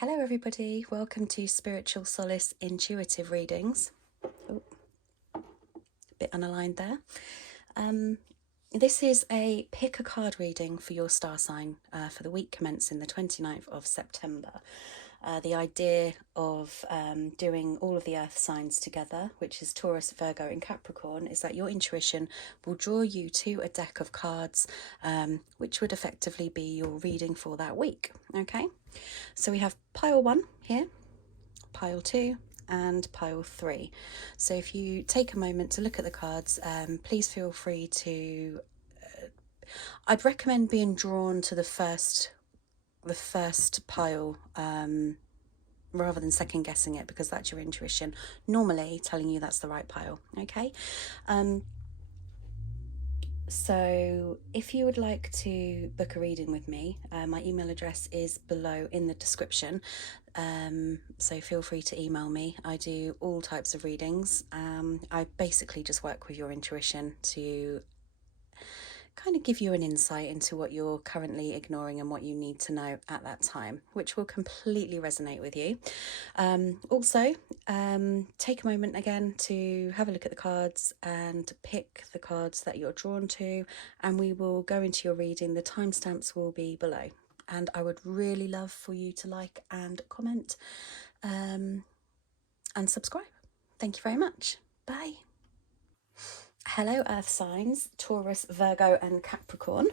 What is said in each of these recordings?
Hello everybody, welcome to Spiritual Solace Intuitive Readings. Oh, a bit unaligned there. This is a pick a card reading for your star sign for the week commencing the 29th of September. The idea of doing all of the earth signs together, which is Taurus, Virgo and Capricorn, is that your intuition will draw you to a deck of cards, which would effectively be your reading for that week. Okay, so we have pile 1 here, pile 2 and pile 3. So if you take a moment to look at the cards, please feel free to I'd recommend being drawn to the first pile rather than second guessing it, because that's your intuition normally telling you that's the right pile. Okay, so if you would like to book a reading with me, my email address is below in the description, so feel free to email me. I do all types of readings. I basically just work with your intuition to kind of give you an insight into what you're currently ignoring and what you need to know at that time, which will completely resonate with you. Also, take a moment again to have a look at the cards and pick the cards that you're drawn to, and we will go into your reading. The timestamps will be below, and I would really love for you to like and comment and subscribe. Thank you very much. Bye. Hello earth signs, Taurus, Virgo and Capricorn.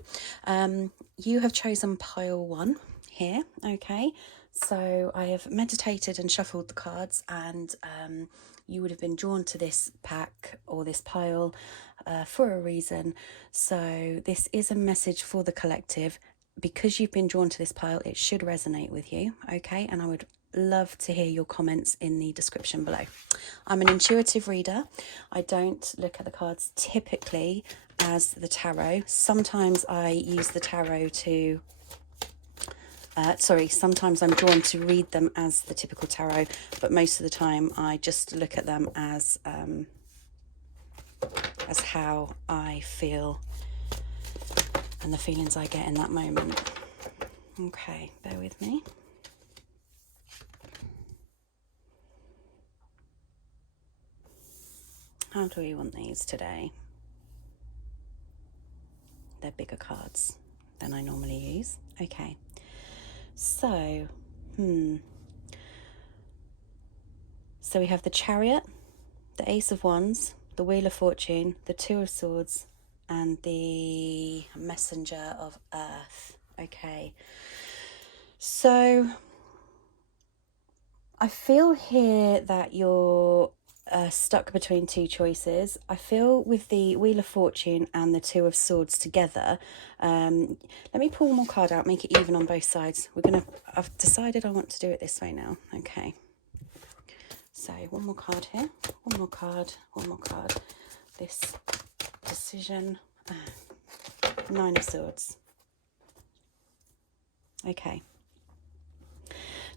You have chosen pile 1 here. Okay, so I have meditated and shuffled the cards, and you would have been drawn to this pack or this pile for a reason. So this is a message for the collective. Because you've been drawn to this pile, it should resonate with you. Okay, and I would love to hear your comments in the description below. I'm an intuitive reader. I don't look at the cards typically as the tarot. Sometimes I use the tarot to sometimes I'm drawn to read them as the typical tarot, but most of the time I just look at them as how I feel and the feelings I get in that moment. Okay, bear with me. How do we want these today? They're bigger cards than I normally use. Okay, so so we have the Chariot, the Ace of Wands, the Wheel of Fortune, the Two of Swords, and the Messenger of Earth. Okay, so I feel here that you're stuck between two choices. I feel with the Wheel of Fortune and the Two of Swords together, let me pull one more card out, make it even on both sides. I've decided I want to do it this way now. Okay, so one more card here, one more card, one more card. This decision, Nine of Swords. Okay,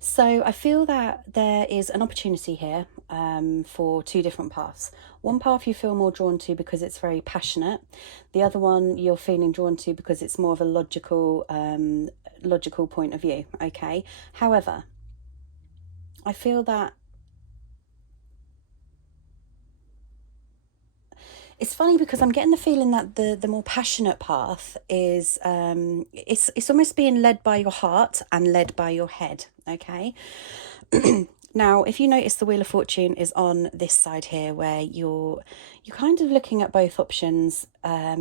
so I feel that there is an opportunity here for two different paths. One path you feel more drawn to because it's very passionate. The other one you're feeling drawn to because it's more of a logical point of view. Okay. However, I feel that it's funny because I'm getting the feeling that the more passionate path is it's almost being led by your heart and led by your head. Okay. Now, if you notice, the Wheel of Fortune is on this side here, where you're kind of looking at both options.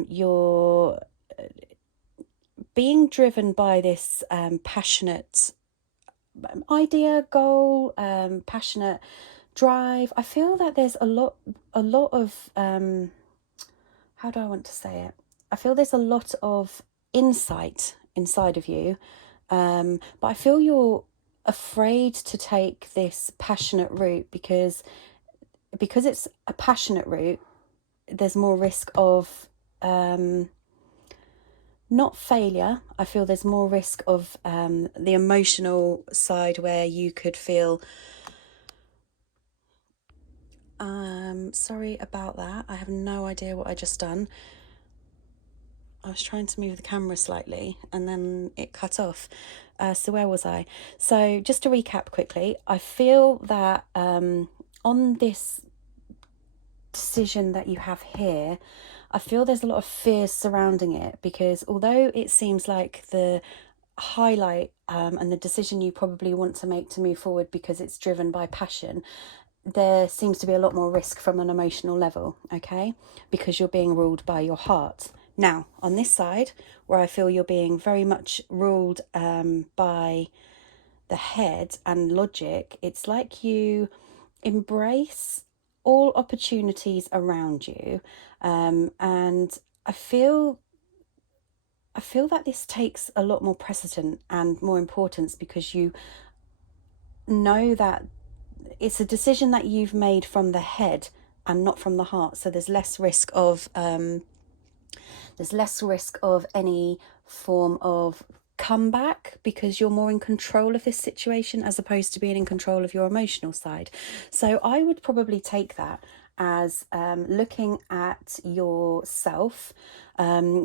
You're being driven by this passionate idea, goal, passionate drive. I feel that there's a lot of how do I want to say it? I feel there's a lot of insight inside of you, but I feel you're afraid to take this passionate route because it's a passionate route. There's more risk of not failure. I feel there's more risk of the emotional side, where you could feel sorry about that. I have no idea what I just done. I was trying to move the camera slightly and then it cut off. So where was I? So just to recap quickly, I feel that on this decision that you have here, I feel there's a lot of fears surrounding it, because although it seems like the highlight and the decision you probably want to make to move forward because it's driven by passion, there seems to be a lot more risk from an emotional level, okay? Because you're being ruled by your heart. Now, on this side, where I feel you're being very much ruled by the head and logic, it's like you embrace all opportunities around you, and I feel that this takes a lot more precedent and more importance, because you know that it's a decision that you've made from the head and not from the heart. So there's less risk of any form of comeback, because you're more in control of this situation as opposed to being in control of your emotional side. So I would probably take that as looking at yourself,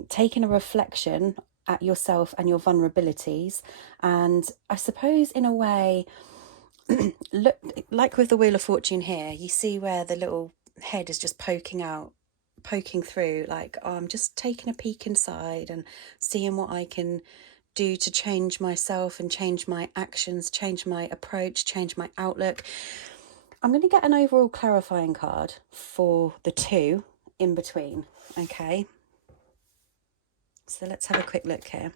taking a reflection at yourself and your vulnerabilities, and I suppose in a way, look, like with the Wheel of Fortune here, you see where the little head is just poking through, like, oh, I'm just taking a peek inside and seeing what I can do to change myself and change my actions, change my approach, change my outlook. I'm going to get an overall clarifying card for the two in between, okay? So let's have a quick look here.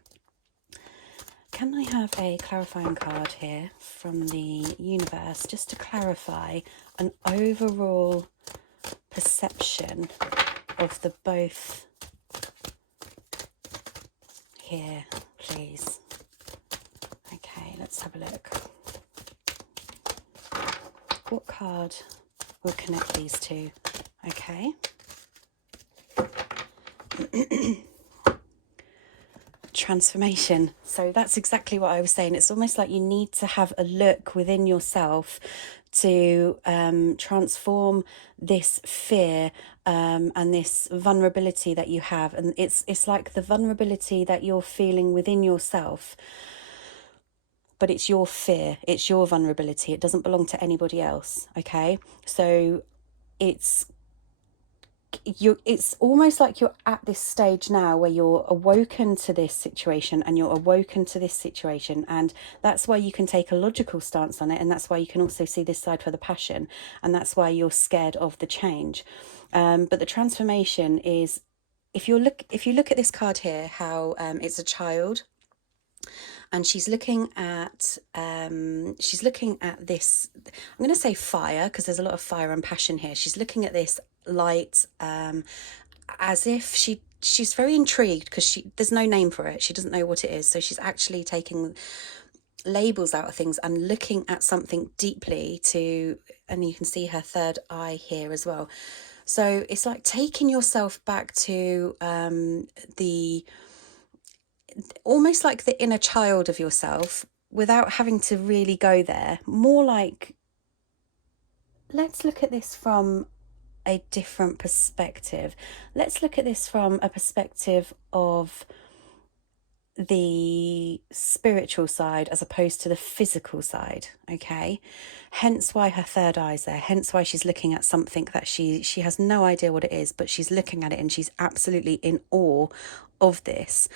Can I have a clarifying card here from the universe just to clarify an overall perception of the both here, please? Okay, let's have a look. What card will connect these two? Okay. Transformation. So that's exactly what I was saying. It's almost like you need to have a look within yourself to transform this fear and this vulnerability that you have. And it's like the vulnerability that you're feeling within yourself, but it's your fear, it's your vulnerability. It doesn't belong to anybody else, okay? So it's almost like you're at this stage now where you're awoken to this situation, and that's why you can take a logical stance on it, and that's why you can also see this side for the passion, and that's why you're scared of the change. But the transformation is, if you look at this card here, how it's a child, and she's looking at this, I'm going to say fire, because there's a lot of fire and passion here. She's looking at this light as if she's very intrigued, because there's no name for it, she doesn't know what it is, so she's actually taking labels out of things and looking at something deeply and you can see her third eye here as well. So it's like taking yourself back to almost like the inner child of yourself, without having to really go there. More like, let's look at this from a different perspective. Let's look at this from a perspective of the spiritual side as opposed to the physical side, okay? Hence why her third eye's there, hence why she's looking at something that she has no idea what it is, but she's looking at it and she's absolutely in awe of this.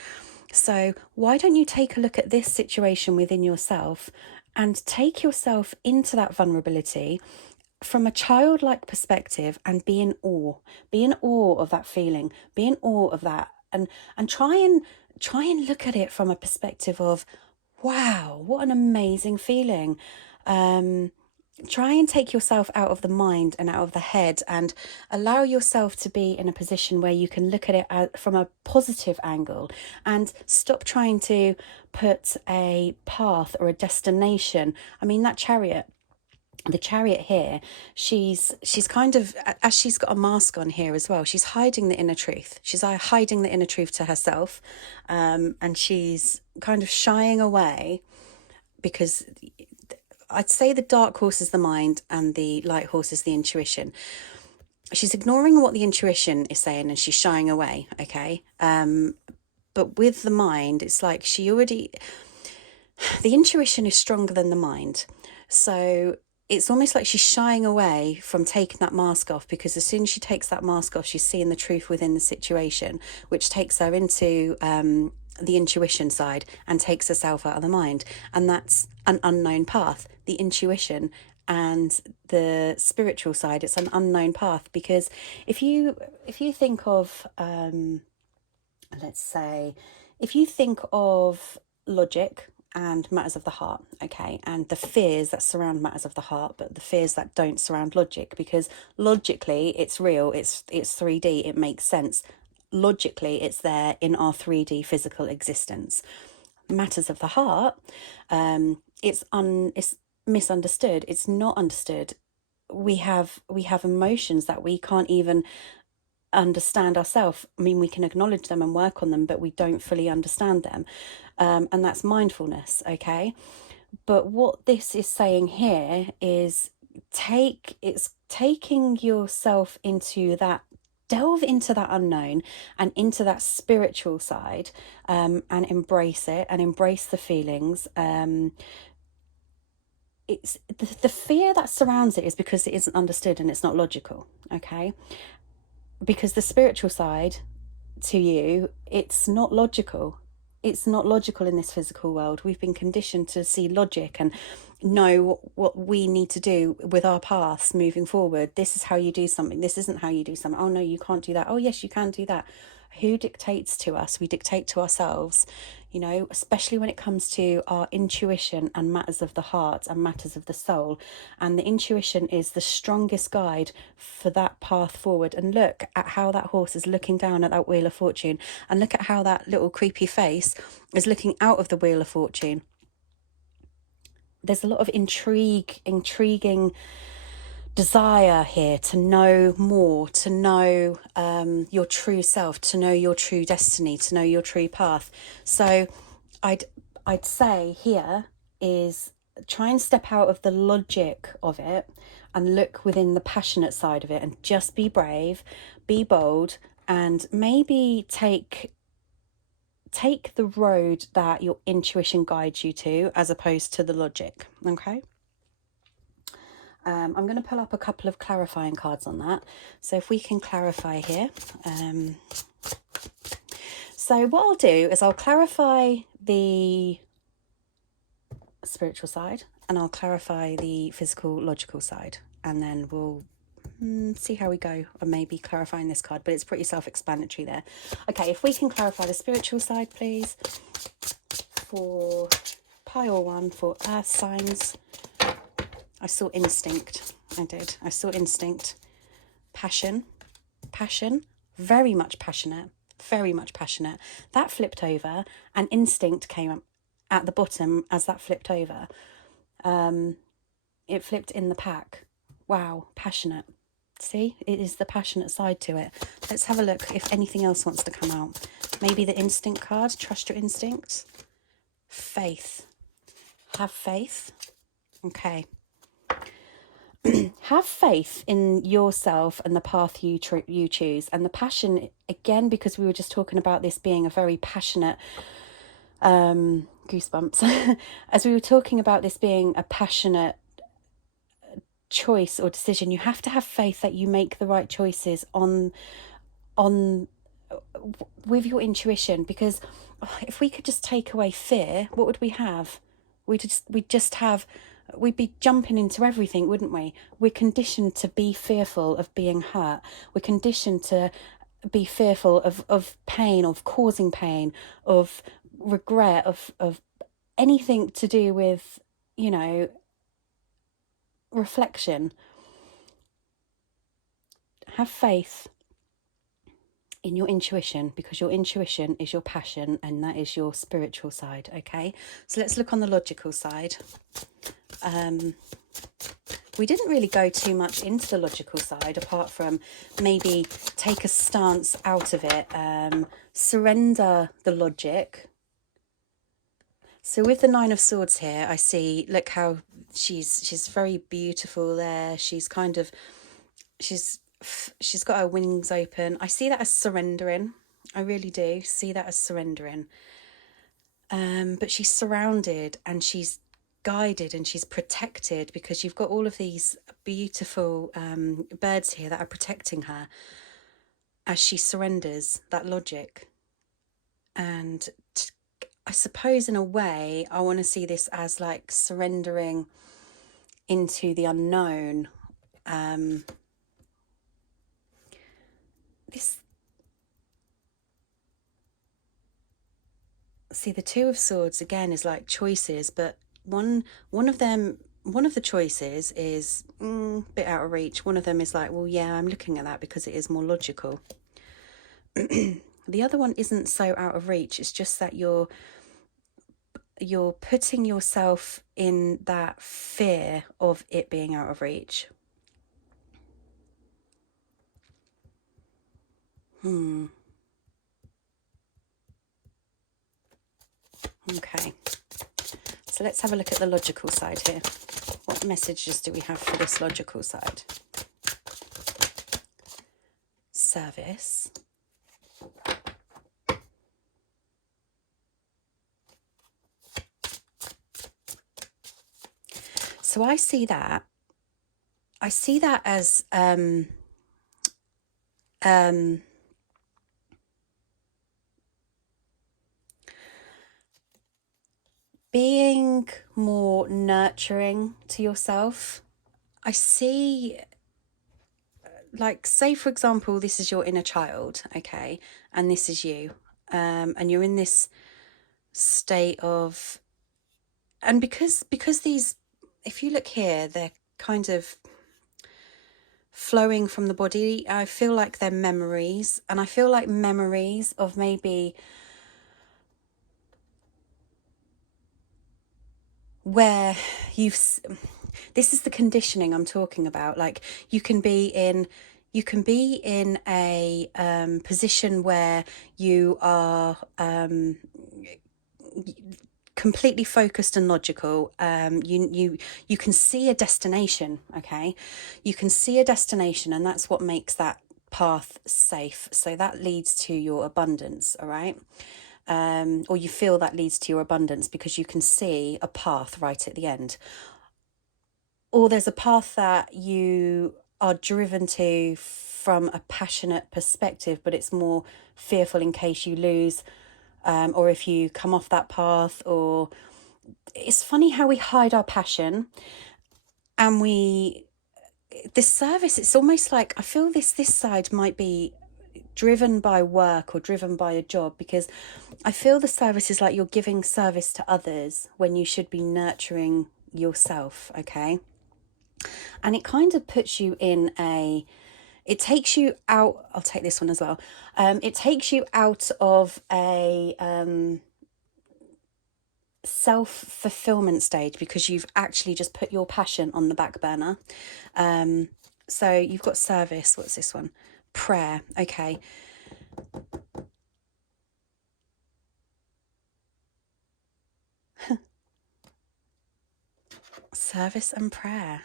So why don't you take a look at this situation within yourself and take yourself into that vulnerability from a childlike perspective, and be in awe of that feeling, be in awe of that, and try and look at it from a perspective of, wow, what an amazing feeling. Try and take yourself out of the mind and out of the head, and allow yourself to be in a position where you can look at it from a positive angle, and stop trying to put a path or a destination. I mean, the chariot here, she's kind of, as she's got a mask on here as well, she's hiding the inner truth. She's hiding the inner truth to herself, and she's kind of shying away, because I'd say the dark horse is the mind and the light horse is the intuition. She's ignoring what the intuition is saying and she's shying away, okay? But with the mind, it's like the intuition is stronger than the mind. So it's almost like she's shying away from taking that mask off, because as soon as she takes that mask off, she's seeing the truth within the situation, which takes her into the intuition side and takes herself out of the mind. And that's an unknown path. The intuition and the spiritual side, it's an unknown path, because if you think of let's say, if you think of logic and matters of the heart, okay, and the fears that surround matters of the heart, but the fears that don't surround logic, because logically it's real, it's 3D, it makes sense. Logically, it's there in our 3D physical existence. Matters of the heart, it's misunderstood. It's not understood. We have emotions that we can't even understand ourselves. I mean, we can acknowledge them and work on them, but we don't fully understand them. And that's mindfulness, okay? But what this is saying here is taking yourself into that, delve into that unknown and into that spiritual side, and embrace it and embrace the feelings. It's the fear that surrounds it is because it isn't understood and it's not logical, okay? Because the spiritual side to you, it's not logical. It's not logical in this physical world. We've been conditioned to see logic and know what we need to do with our paths moving forward. This is how you do something. This isn't how you do something. Oh no, you can't do that. Oh yes, you can do that. Who dictates to us? We dictate to ourselves, you know, especially when it comes to our intuition and matters of the heart and matters of the soul. And the intuition is the strongest guide for that path forward. And look at how that horse is looking down at that wheel of fortune, and look at how that little creepy face is looking out of the wheel of fortune. There's a lot of intriguing desire here to know more, to know your true self, to know your true destiny, to know your true path. So I'd say here is try and step out of the logic of it and look within the passionate side of it, and just be brave, be bold, and maybe take the road that your intuition guides you to, as opposed to the logic, okay? I'm going to pull up a couple of clarifying cards on that. So if we can clarify here. So what I'll do is I'll clarify the spiritual side and I'll clarify the physical, logical side. And then we'll see how we go, or maybe clarifying this card, but it's pretty self-explanatory there. Okay, if we can clarify the spiritual side, please, for pile 1 for earth signs. I saw instinct. I did. I saw instinct. Passion, very much passionate, very much passionate. That flipped over and instinct came at the bottom as that flipped over. It flipped in the pack. Wow, passionate. See, it is the passionate side to it. Let's have a look if anything else wants to come out. Maybe the instinct card, trust your instincts. Faith. Have faith. Okay. Have faith in yourself and the path you choose. And the passion, again, because we were just talking about this being a very passionate, goosebumps, as we were talking about this being a passionate choice or decision, you have to have faith that you make the right choices on with your intuition. Because if we could just take away fear, what would we have? We'd be jumping into everything, wouldn't we? We're conditioned to be fearful of being hurt. We're conditioned to be fearful of pain, of causing pain, of regret, of anything to do with, you know, reflection. Have faith in your intuition, because your intuition is your passion and that is your spiritual side, okay? So let's look on the logical side. We didn't really go too much into the logical side, apart from maybe take a stance out of it, surrender the logic. So with the 9 of Swords here, I see, look how she's very beautiful there. She's kind of, she's got her wings open. I see that as surrendering. I really do see that as surrendering. But she's surrounded and she's guided and she's protected because you've got all of these beautiful birds here that are protecting her as she surrenders that logic. And I suppose in a way I want to see this as like surrendering into the unknown. See, the Two of Swords again is like choices, but one of the choices is a bit out of reach. One of them is like, well, yeah, I'm looking at that because it is more logical. The other one isn't so out of reach. It's just that you're putting yourself in that fear of it being out of reach. Okay, so let's have a look at the logical side here. What messages do we have for this logical side? Service. So I see that as being more nurturing to yourself. I see, like, say for example, this is your inner child, okay, and this is you, and you're in this state of, and because these, if you look here, they're kind of flowing from the body. I feel like they're memories, and I feel like memories of maybe where this is the conditioning I'm talking about. Like, you can be in a position where you are completely focused and logical. You can see a destination, okay? You can see a destination, and that's what makes that path safe. So that leads to your abundance, all right? Or you feel that leads to your abundance because you can see a path right at the end. Or there's a path that you are driven to from a passionate perspective, but it's more fearful in case you lose, or if you come off that path. Or it's funny how we hide our passion, and this service, it's almost like I feel this side might be driven by work or driven by a job, because I feel the service is like you're giving service to others when you should be nurturing yourself, okay? And it kind of puts you in it takes you out, I'll take this one as well, it takes you out of a self-fulfillment stage, because you've actually just put your passion on the back burner. So you've got service, what's this one? Prayer, okay. Service and prayer.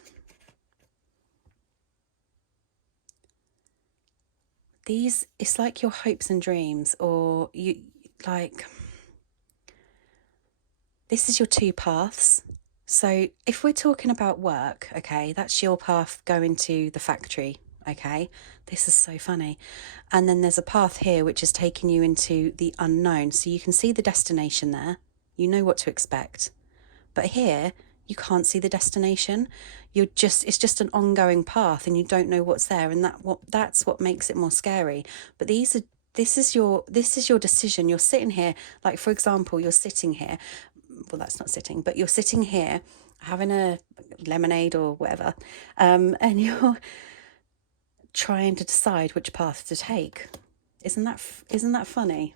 It's like your hopes and dreams, or you, like, this is your two paths. So if we're talking about work, okay, that's your path going to the factory, okay? This is so funny. And then there's a path here which is taking you into the unknown. So you can see the destination there. You know what to expect. But here, you can't see the destination. It's just an ongoing path, and you don't know what's there, and that's what makes it more scary. But this is your decision. You're sitting here, like, for example, you're sitting here. Well, that's not sitting, but you're sitting here having a lemonade or whatever, and you're trying to decide which path to take. Isn't that funny?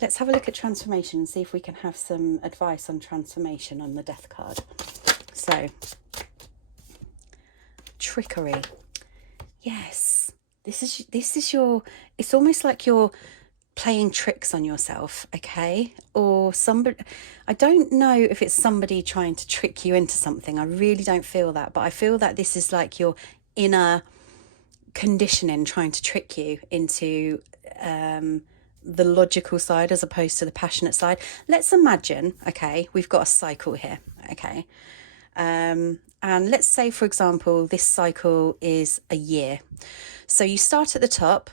Let's have a look at transformation and see if we can have some advice on transformation on the death card. So, trickery. Yes, this is your, it's almost like you're playing tricks on yourself, okay? Or somebody, I don't know if it's somebody trying to trick you into something. I really don't feel that, but I feel that this is like your inner conditioning trying to trick you into the logical side as opposed to the passionate side. Let's imagine, okay, we've got a cycle here, okay, and let's say, for example, this cycle is a year. So you start at the top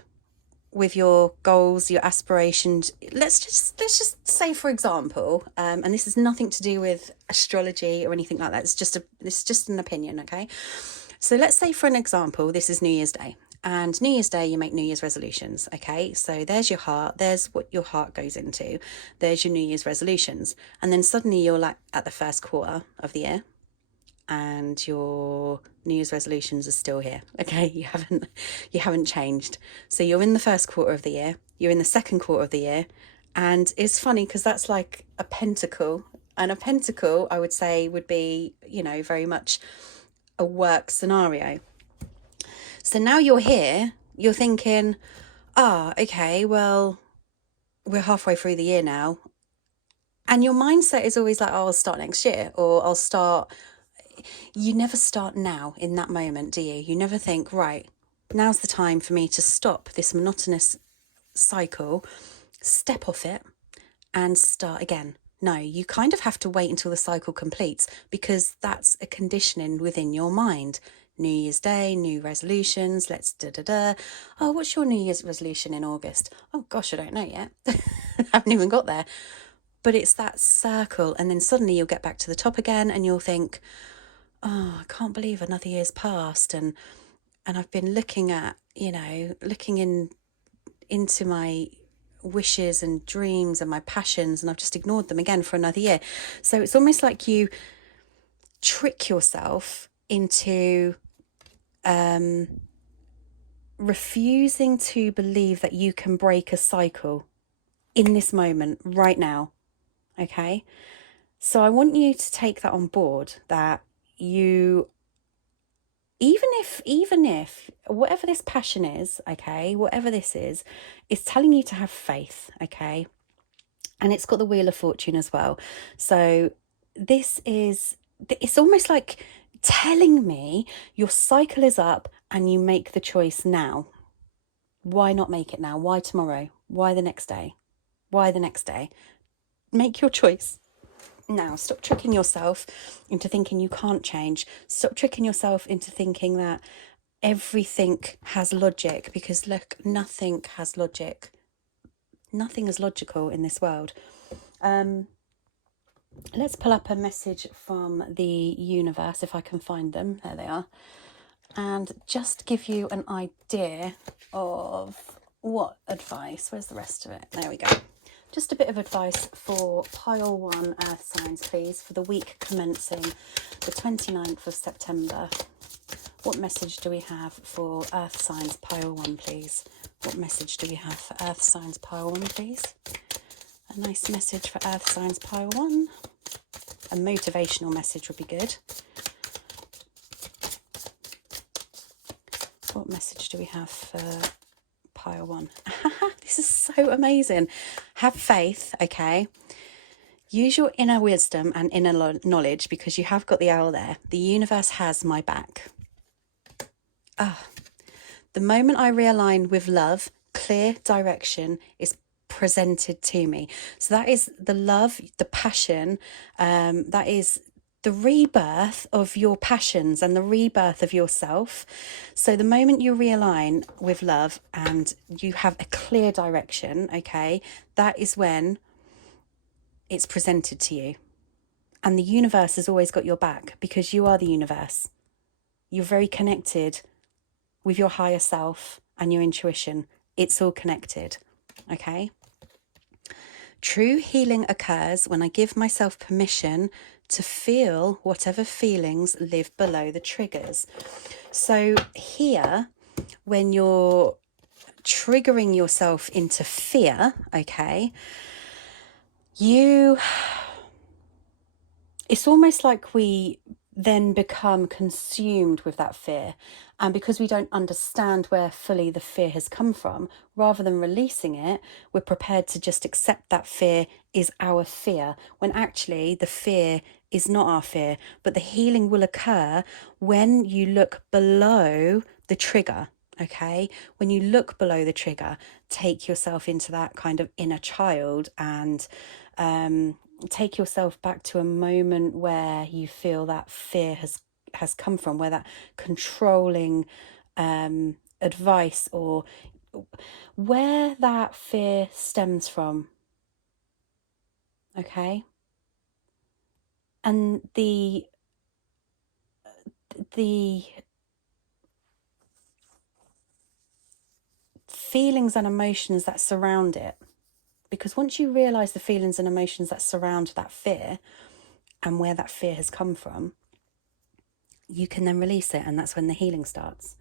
with your goals, your aspirations. Let's just say, for example, and this has nothing to do with astrology or anything like that. It's just an opinion, okay? So let's say, for an example, this is New Year's Day. And New Year's Day, you make New Year's resolutions, okay? So there's your heart, there's what your heart goes into, there's your New Year's resolutions. And then suddenly you're like at the first quarter of the year and your New Year's resolutions are still here, okay? You haven't changed. So you're in the first quarter of the year, you're in the second quarter of the year, and it's funny because that's like a pentacle. And a pentacle, I would say, would be, very much a work scenario. So now you're here, you're thinking, okay, well, we're halfway through the year now. And your mindset is always like, I'll start next year, or you never start now in that moment, do you? You never think, right, now's the time for me to stop this monotonous cycle, step off it and start again. No, you kind of have to wait until the cycle completes, because that's a conditioning within your mind. New Year's Day, new resolutions, let's Oh, what's your New Year's resolution in August? Oh gosh, I don't know yet. I haven't even got there. But it's that circle, and then suddenly you'll get back to the top again and you'll think, oh, I can't believe another year's passed, and I've been looking into my wishes and dreams and my passions, and I've just ignored them again for another year. So it's almost like you trick yourself into refusing to believe that you can break a cycle in this moment right now, okay? So I want you to take that on board, that you, even if whatever this passion is, okay, whatever this is telling you to have faith, okay? And it's got the Wheel of Fortune as well. So it's almost like telling me your cycle is up and you make the choice now. Why not make it now? Why tomorrow? Why the next day? Why the next day? Make your choice now. Stop tricking yourself into thinking you can't change. Stop tricking yourself into thinking that everything has logic, because look, nothing has logic. Nothing is logical in this world. Let's pull up a message from the universe, if I can find them. There they are. And just give you an idea of what advice. Where's the rest of it? There we go. Just a bit of advice for pile 1 earth signs, please, for the week commencing the 29th of September. What message do we have for earth signs pile 1, please? What message do we have for earth signs pile 1, please? A nice message for earth signs pile 1. A motivational message would be good. What message do we have for pile 1? This is so amazing. Have faith, okay? Use your inner wisdom and inner knowledge, because you have got the owl there. The universe has my back. The moment I realign with love, clear direction is presented to me. So that is the love, the passion, that is the rebirth of your passions and the rebirth of yourself. So the moment you realign with love and you have a clear direction, okay, that is when it's presented to you. And the universe has always got your back, because you are the universe. You're very connected with your higher self and your intuition. It's all connected, okay? True healing occurs when I give myself permission to feel whatever feelings live below the triggers. So here, when you're triggering yourself into fear, okay, it's almost like we then become consumed with that fear. And because we don't understand where fully the fear has come from, rather than releasing it, we're prepared to just accept that fear is our fear, when actually the fear is not our fear. But the healing will occur when you look below the trigger, Okay, when you look below the trigger, take yourself into that kind of inner child and take yourself back to a moment where you feel that fear has come from, where that controlling advice, or where that fear stems from. Okay, and the feelings and emotions that surround it. Because once you realize the feelings and emotions that surround that fear and where that fear has come from, you can then release it, and that's when the healing starts.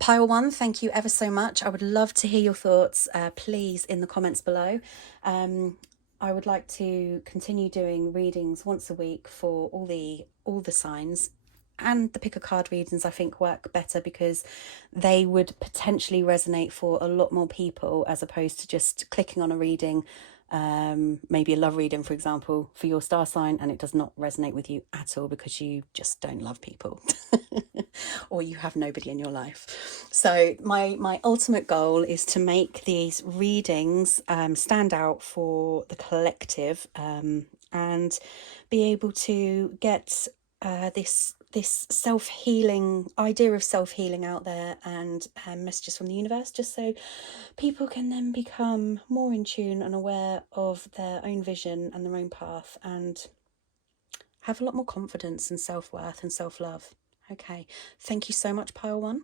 Pile one, thank you ever so much. I would love to hear your thoughts, please, in the comments below. I would like to continue doing readings once a week for all the signs, and the pick a card readings I think work better because they would potentially resonate for a lot more people, as opposed to just clicking on a reading, maybe a love reading, for example, for your star sign, and it does not resonate with you at all because you just don't love people or you have nobody in your life. So my ultimate goal is to make these readings stand out for the collective, and be able to get this self-healing idea of self-healing out there, and messages from the universe, just so people can then become more in tune and aware of their own vision and their own path, and have a lot more confidence and self-worth and self-love. Okay, thank you so much, Pile One.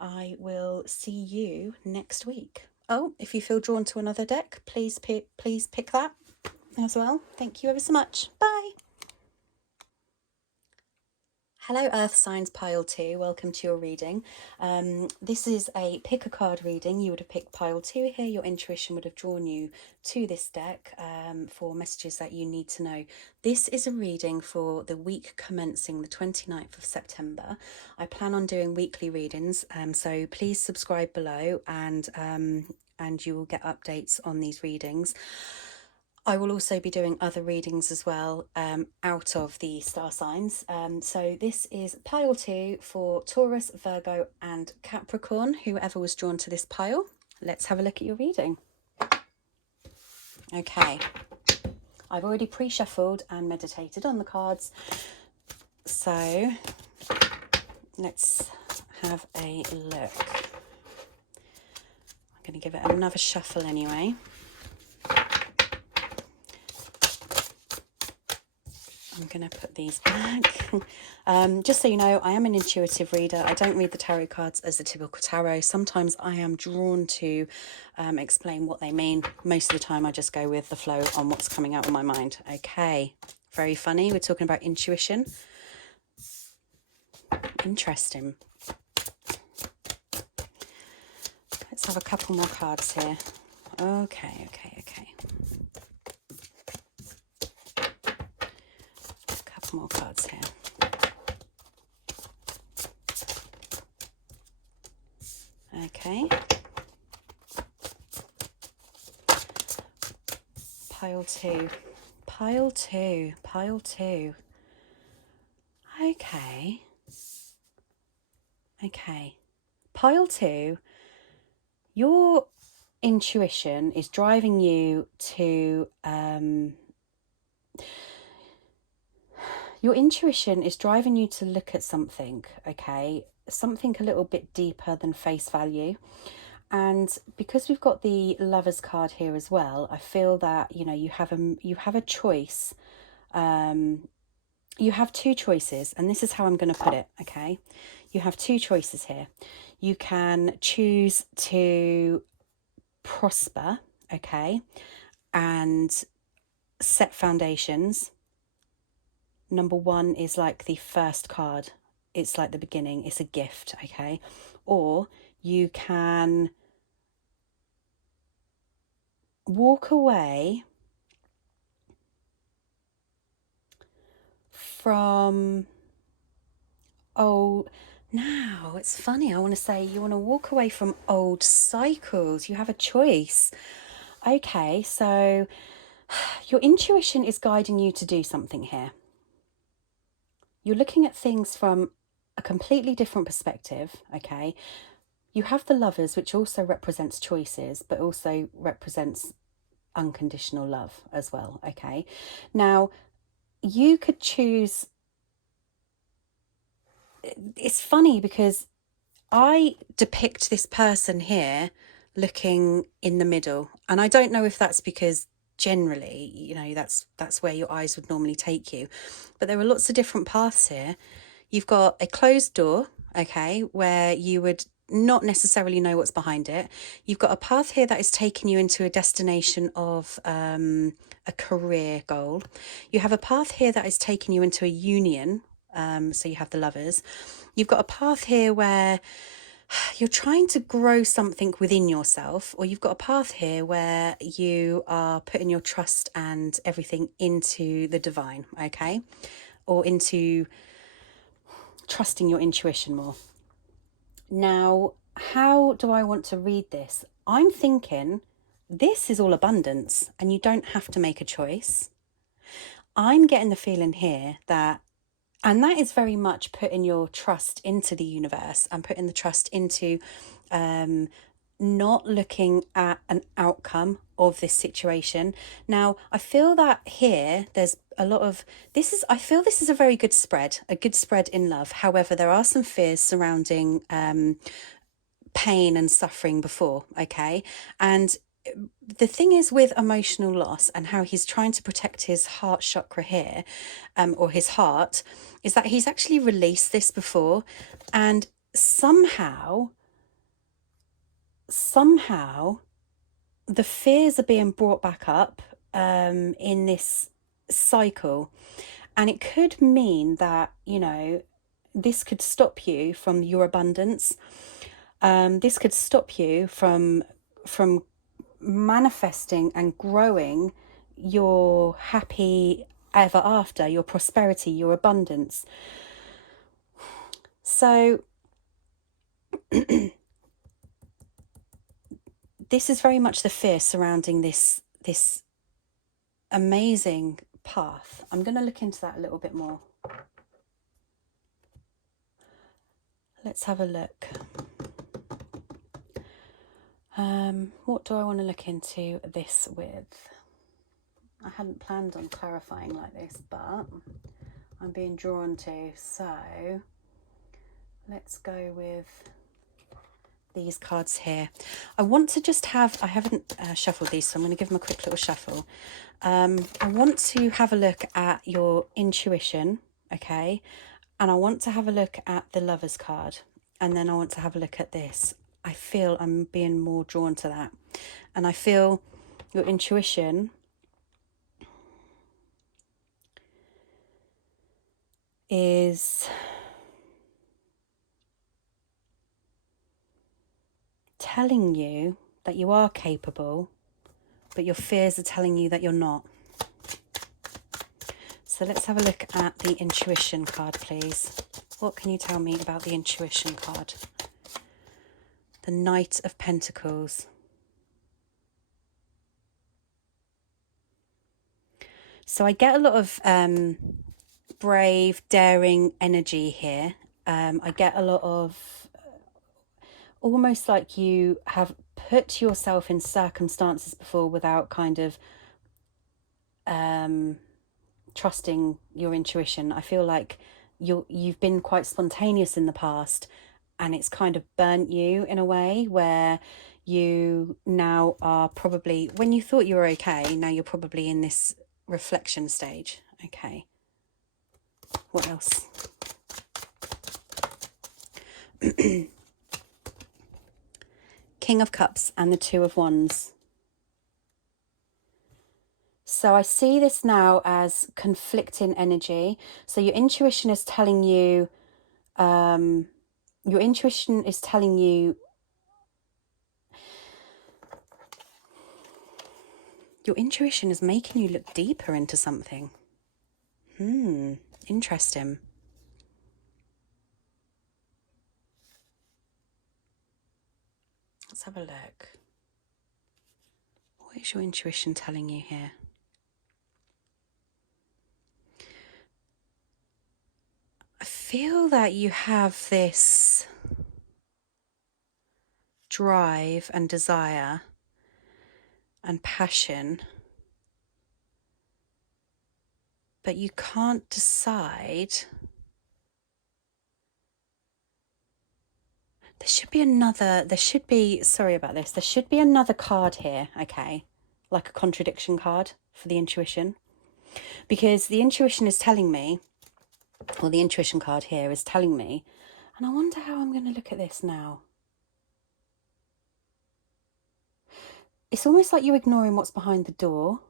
I will see you next week. Oh, if you feel drawn to another deck, please pick that as well. Thank you ever so much. Bye. Hello Earth Signs Pile 2, welcome to your reading. This is a pick a card reading. You would have picked Pile 2 here. Your intuition would have drawn you to this deck for messages that you need to know. This is a reading for the week commencing the 29th of September. I plan on doing weekly readings, so please subscribe below, and you will get updates on these readings. I will also be doing other readings as well, out of the star signs. So this is pile 2 for Taurus, Virgo and Capricorn, whoever was drawn to this pile. Let's have a look at your reading. Okay, I've already pre-shuffled and meditated on the cards, so let's have a look. I'm going to give it another shuffle anyway. I'm going to put these back. Just so you know, I am an intuitive reader. I don't read the tarot cards as the typical tarot. Sometimes I am drawn to explain what they mean. Most of the time I just go with the flow on what's coming out of my mind. Okay, very funny. We're talking about intuition. Interesting. Let's have a couple more cards here. Okay. More cards here. Okay. Pile 2. Pile 2. Pile 2. Okay. Pile 2. Your intuition is driving you to look at something, okay? Something a little bit deeper than face value. And because we've got the Lovers card here as well, I feel that, you know, you have a choice. You have two choices, and this is how I'm going to put it, okay? You have two choices here. You can choose to prosper, okay, and set foundations. Number 1 is like the first card. It's like the beginning. It's a gift, okay? Or you can walk away from... Now, it's funny. I want to say you want to walk away from old cycles. You have a choice. Okay, so your intuition is guiding you to do something here. You're looking at things from a completely different perspective, okay? you have the Lovers, which also represents choices, but also represents unconditional love as well. Okay, now you could choose. It's funny because I depict this person here looking in the middle, and I don't know if that's because generally, you know, that's where your eyes would normally take you, but there are lots of different paths here. You've got a closed door, okay, where you would not necessarily know what's behind it. You've got a path here that is taking you into a destination of a career goal. You have a path here that is taking you into a union. So you have the Lovers. You've got a path here where you're trying to grow something within yourself, or you've got a path here where you are putting your trust and everything into the divine, okay, or into trusting your intuition more. Now, how do I want to read this? I'm thinking this is all abundance and you don't have to make a choice. I'm getting the feeling here that, and that is very much putting your trust into the universe and putting the trust into not looking at an outcome of this situation. Now, I feel that here there's a lot of I feel this is a very good spread, in love. However, there are some fears surrounding pain and suffering before, okay? And the thing is with emotional loss and how he's trying to protect his heart chakra here, or his heart, is that he's actually released this before, and somehow the fears are being brought back up in this cycle. And it could mean that, you know, this could stop you from your abundance. This could stop you from manifesting and growing your happy ever after, your prosperity, your abundance. So this is very much the fear surrounding this amazing path. I'm going to look into that a little bit more. Let's have a look. What do I want to look into this with? I hadn't planned on clarifying like this, but I'm being drawn to. So let's go with these cards here. I want to just have, I haven't shuffled these, so I'm going to give them a quick little shuffle. I want to have a look at your intuition, okay? And I want to have a look at the Lovers card. And then I want to have a look at this. I feel I'm being more drawn to that. And I feel your intuition is telling you that you are capable, but your fears are telling you that you're not. So let's have a look at the intuition card, please. What can you tell me about the intuition card? The Knight of Pentacles. So I get a lot of brave, daring energy here. I get a lot of almost like you have put yourself in circumstances before without kind of trusting your intuition. I feel like you've been quite spontaneous in the past, and it's kind of burnt you in a way where you now are probably, when you thought you were okay, now you're probably in this reflection stage. Okay. What else? King of Cups and the Two of Wands. So I see this now as conflicting energy. So your intuition is telling you, your intuition is making you look deeper into something. Interesting. Let's have a look. What is your intuition telling you here? I feel that you have this drive and desire and passion, but you can't decide. There should be, sorry about this, there should be another card here, okay? Like a contradiction card for the intuition. Because the intuition is telling me, or the intuition card here is telling me, and I wonder how I'm going to look at this now. It's almost like you're ignoring what's behind the door.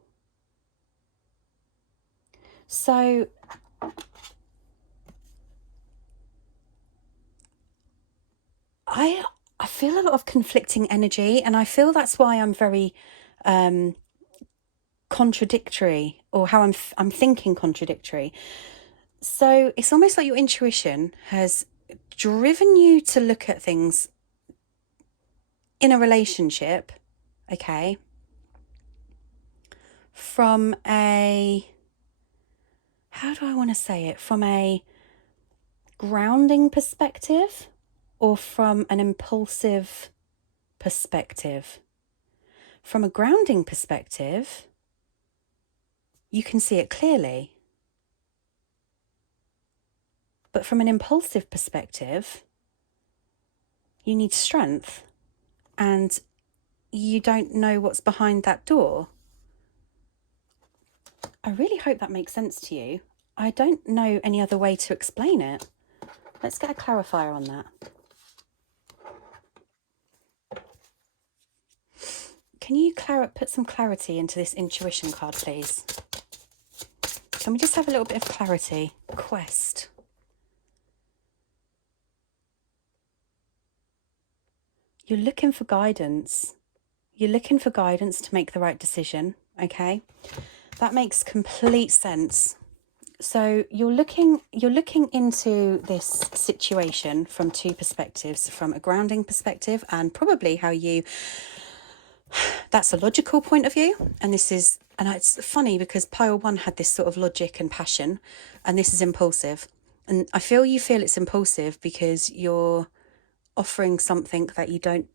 So I feel a lot of conflicting energy, and I feel that's why I'm very contradictory, or how I'm thinking contradictory. So it's almost like your intuition has driven you to look at things in a relationship, okay, from a, how do I want to say it, from a grounding perspective or from an impulsive perspective. From a grounding perspective, you can see it clearly. But from an impulsive perspective, you need strength, and you don't know what's behind that door. I really hope that makes sense to you. I don't know any other way to explain it. Let's get a clarifier on that. Can you put some clarity into this intuition card, please? Can we just have a little bit of clarity? Quest. You're looking for guidance. You're looking for guidance to make the right decision, okay? That makes complete sense. So you're looking into this situation from two perspectives, from a grounding perspective and probably how you, that's a logical point of view. And it's funny because pile 1 had this sort of logic and passion, and this is impulsive. And I feel you feel it's impulsive because you're offering something that you don't,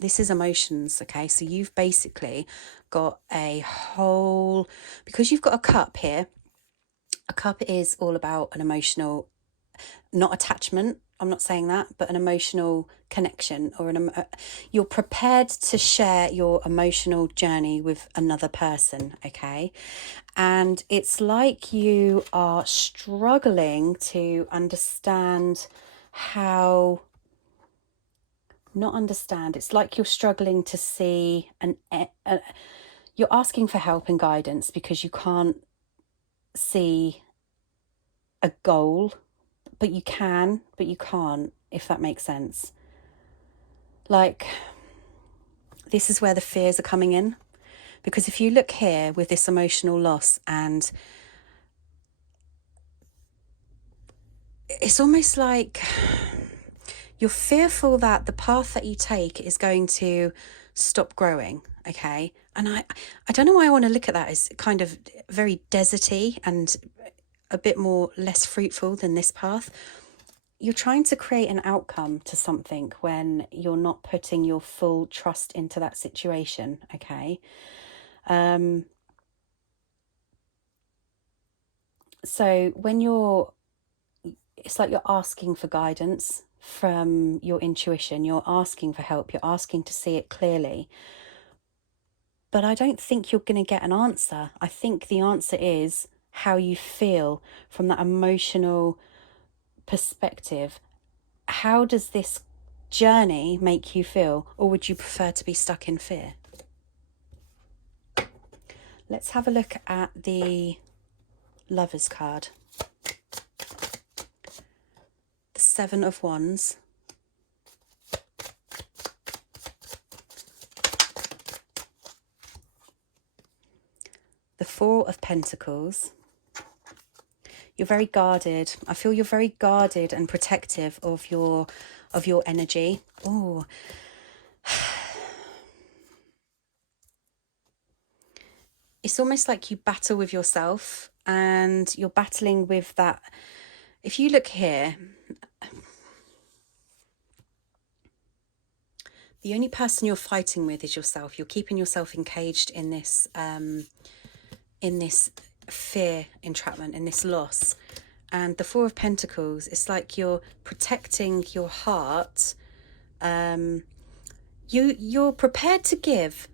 this is emotions, okay? So you've basically got a whole, because you've got a cup here. A cup is all about an emotional, not attachment, I'm not saying that, but an emotional connection, or you're prepared to share your emotional journey with another person, okay? And it's like you are struggling to understand how, not understand, it's like you're struggling to see, you're asking for help and guidance because you can't see a goal, but you can, but you can't, if that makes sense. Like, this is where the fears are coming in, because if you look here with this emotional loss, and it's almost like you're fearful that the path that you take is going to stop growing, okay? And I don't know why I want to look at that as kind of very deserty and a bit more less fruitful than this path. You're trying to create an outcome to something when you're not putting your full trust into that situation, okay? So when it's like you're asking for guidance from your intuition, you're asking for help, you're asking to see it clearly. But I don't think you're going to get an answer. I think the answer is how you feel from that emotional perspective. How does this journey make you feel, or would you prefer to be stuck in fear? Let's have a look at the Lovers card. The 7 of Wands. The 4 of Pentacles. You're very guarded. I feel you're very guarded and protective of your energy. Oh. It's almost like you battle with yourself, and you're battling with that. If you look here, the only person you're fighting with is yourself. You're keeping yourself encaged in this fear entrapment, in this loss. And the Four of Pentacles, it's like you're protecting your heart. You're prepared to give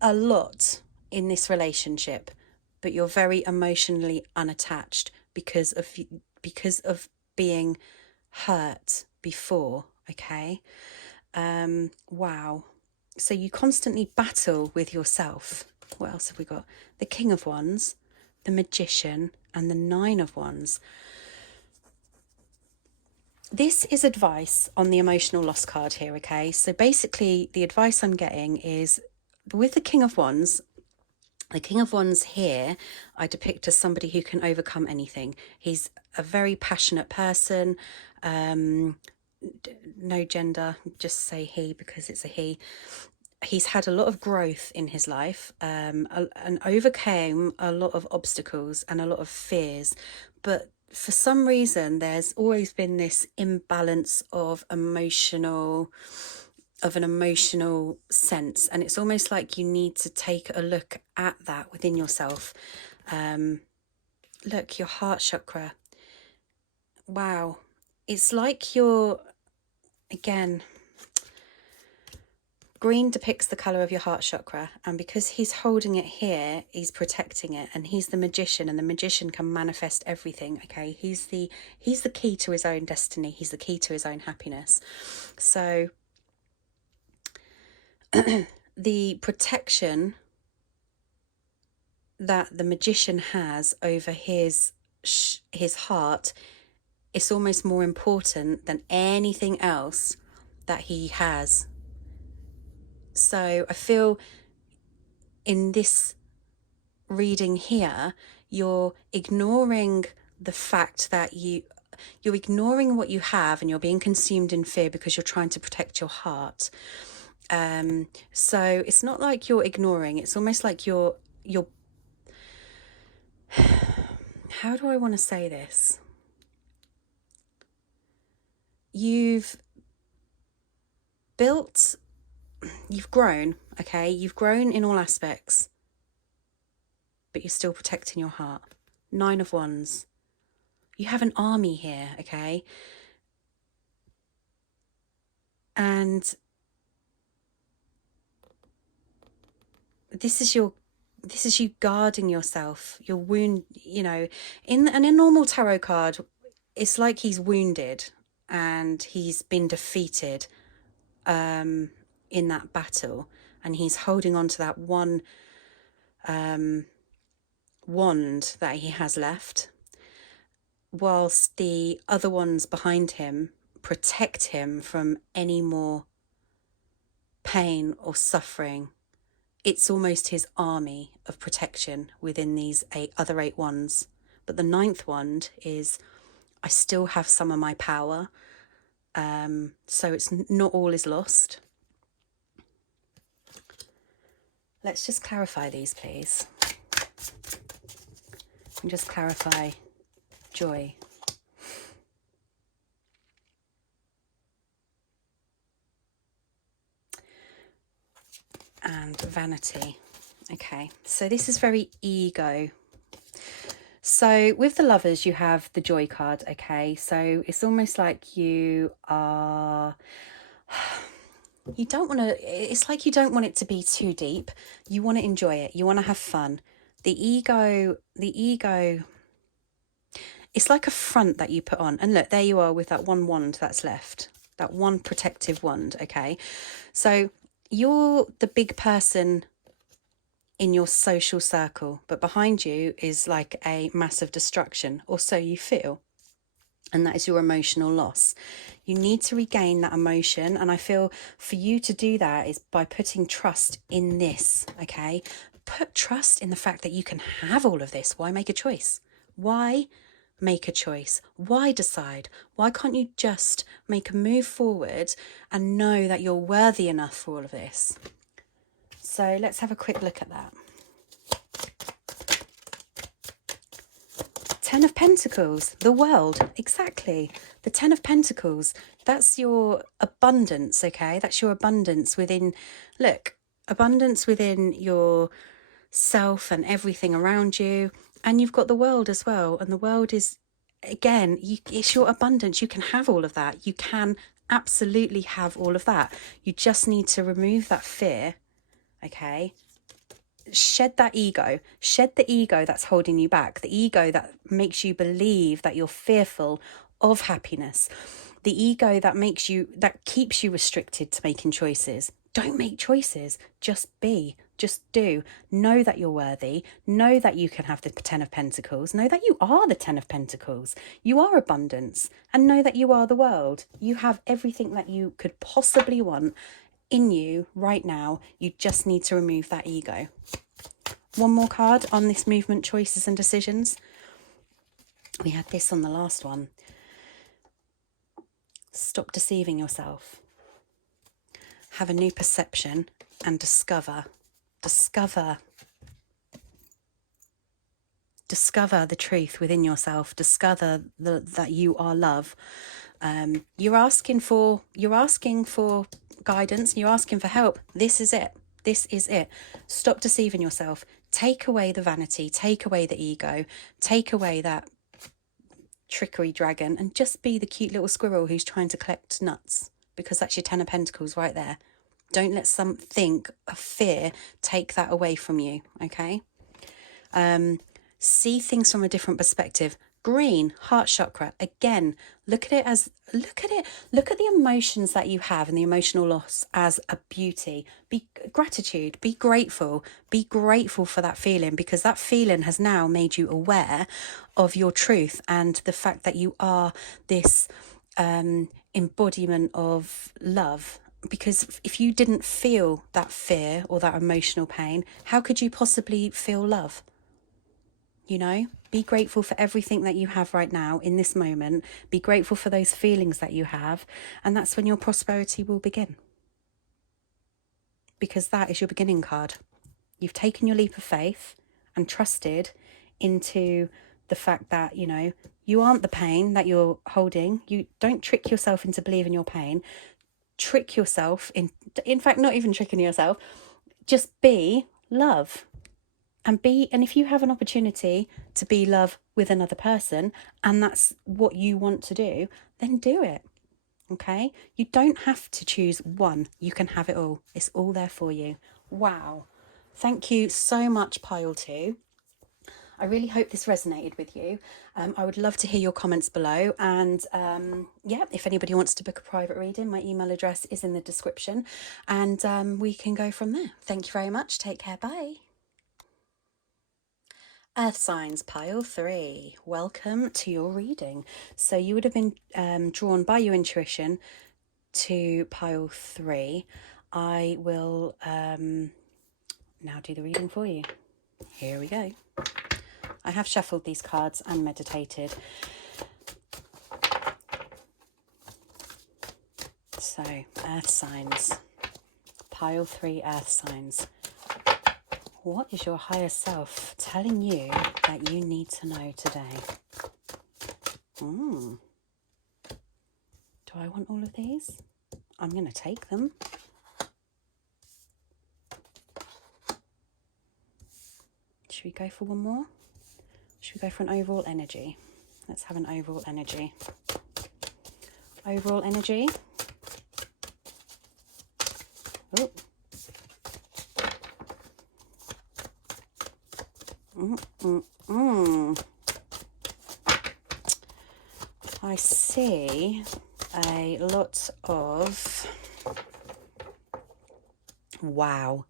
a lot in this relationship, but you're very emotionally unattached because of being hurt before. Okay. Wow. So you constantly battle with yourself. What else have we got? The King of Wands, the Magician, and the Nine of Wands. This is advice on the emotional loss card here, okay? So basically, the advice I'm getting is with the King of Wands here, I depict as somebody who can overcome anything. He's a very passionate person. No gender, just say he because it's a he. He's had a lot of growth in his life and overcame a lot of obstacles and a lot of fears. But for some reason, there's always been this imbalance of an emotional sense. And it's almost like you need to take a look at that within yourself. Look, your heart chakra. Wow. It's like you're, again, green depicts the colour of your heart chakra, and because he's holding it here, he's protecting it, and he's the magician, and the magician can manifest everything, okay? He's the key to his own destiny. He's the key to his own happiness. So the protection that the magician has over his heart is almost more important than anything else that he has. So I feel in this reading here, you're ignoring the fact that you're ignoring what you have, and you're being consumed in fear because you're trying to protect your heart. So it's not like you're ignoring, it's almost like you're how do I want to say this? You've grown, okay? You've grown in all aspects, but you're still protecting your heart. Nine of Wands. You have an army here, okay? And this is you guarding yourself. Your wound, in a normal tarot card, it's like he's wounded and he's been defeated in that battle, and he's holding on to that one wand that he has left, whilst the other ones behind him protect him from any more pain or suffering. It's almost his army of protection within these other 8 wands. But the 9th wand is, I still have some of my power. So it's not all is lost. Let's just clarify these, please. And just clarify joy. And vanity. Okay, so this is very ego. So with the Lovers, you have the Joy card, okay? So it's almost like you don't want to, it's like you don't want it to be too deep. You want to enjoy it. You want to have fun. The ego, it's like a front that you put on. And look, there you are with that one wand that's left. That one protective wand, okay? So you're the big person in your social circle, but behind you is like a massive destruction, or so you feel. And that is your emotional loss. You need to regain that emotion. And I feel for you to do that is by putting trust in this, okay? Put trust in the fact that you can have all of this. Why make a choice? Why make a choice? Why decide? Why can't you just make a move forward and know that you're worthy enough for all of this? So let's have a quick look at that. Ten of Pentacles, the world, exactly. The Ten of Pentacles, that's your abundance, okay? That's your abundance within, look, abundance within your self and everything around you. And you've got the world as well. And the world is, again, it's your abundance. You can have all of that. You can absolutely have all of that. You just need to remove that fear, okay? Shed that ego, shed the ego that's holding you back, the ego that makes you believe that you're fearful of happiness, the ego that makes you, that keeps you restricted to making choices. Don't make choices, just be, just do. Know that you're worthy, know that you can have the Ten of Pentacles, know that you are the Ten of Pentacles, you are abundance, and know that you are the world. You have everything that you could possibly want in you right now. You just need to remove that ego. One more card on this movement, choices and decisions. We had this on the last one. Stop deceiving yourself. Have a new perception and discover the truth within yourself. Discover that you are love. You're asking for guidance, you're asking for help. This is it. This is it. Stop deceiving yourself. Take away the vanity, take away the ego, take away that trickery dragon, and just be the cute little squirrel who's trying to collect nuts, because that's your Ten of Pentacles right there. Don't let something of fear take that away from you, okay? See things from a different perspective. Green, heart chakra. Again, look at the emotions that you have and the emotional loss as a beauty. Be gratitude, be grateful for that feeling, because that feeling has now made you aware of your truth and the fact that you are this embodiment of love. Because if you didn't feel that fear or that emotional pain, how could you possibly feel love? You know, be grateful for everything that you have right now in this moment. Be grateful for those feelings that you have. And that's when your prosperity will begin. Because that is your beginning card. You've taken your leap of faith and trusted into the fact that, you know, you aren't the pain that you're holding. You don't trick yourself into believing your pain. Trick yourself in fact, not even tricking yourself. Just be love. And if you have an opportunity to be love with another person, and that's what you want to do, then do it. Okay? You don't have to choose one. You can have it all. It's all there for you. Wow. Thank you so much, Pile 2. I really hope this resonated with you. I would love to hear your comments below. And yeah, if anybody wants to book a private reading, my email address is in the description. And we can go from there. Thank you very much. Take care. Bye. Earth signs, pile 3. Welcome to your reading. So you would have been drawn by your intuition to pile 3. I will now do the reading for you. Here we go. I have shuffled these cards and meditated. So, earth signs. Pile 3, earth signs. What is your higher self telling you that you need to know today? Do I want all of these? I'm going to take them. Should we go for one more? Should we go for an overall energy? Let's have an overall energy. Overall energy. Oh. I see a lot of... Wow.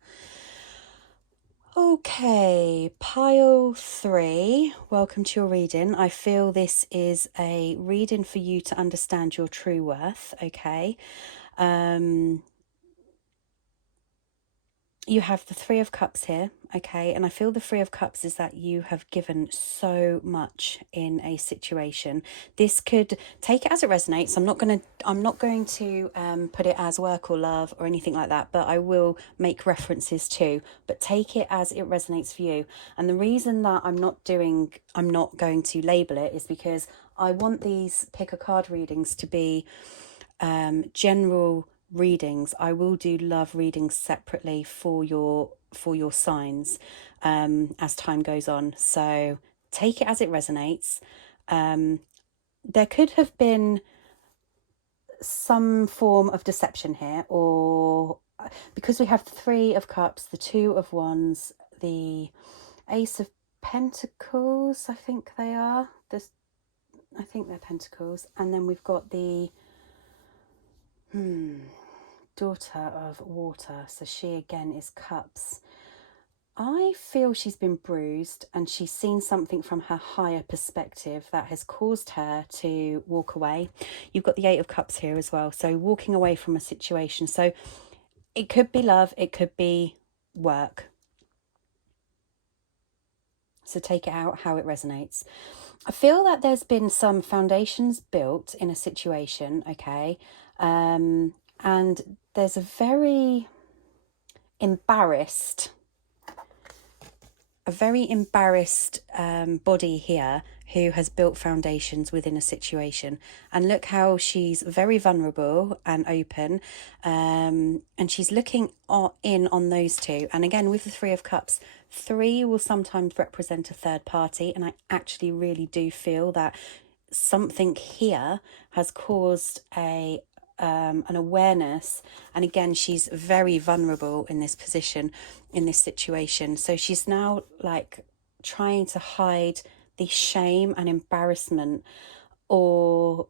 Okay, pile 3, welcome to your reading. I feel this is a reading for you to understand your true worth, okay? you have the Three of Cups here, okay? And I feel the Three of Cups is that you have given so much in a situation. This could, take it as it resonates. I'm not going to put it as work or love or anything like that, but I will make references to. But take it as it resonates for you. And the reason that I'm not going to label it is because I want these pick a card readings to be general readings. I will do love readings separately for your signs as time goes on. So take it as it resonates. There could have been some form of deception here, or because we have the Three of Cups, the Two of Wands, the Ace of Pentacles, I think they are. I think they're Pentacles, and then we've got the Daughter of Water, so she again is Cups. I feel she's been bruised and she's seen something from her higher perspective that has caused her to walk away. You've got the Eight of Cups here as well, so walking away from a situation. So it could be love, it could be work. So take it out how it resonates. I feel that there's been some foundations built in a situation, okay? And there's a very embarrassed body here who has built foundations within a situation. And look how she's very vulnerable and open, and she's looking in on those two. And again, with the Three of Cups, three will sometimes represent a third party, and I actually really do feel that something here has caused an awareness. And again, she's very vulnerable in this position, in this situation. So she's now like trying to hide the shame and embarrassment, or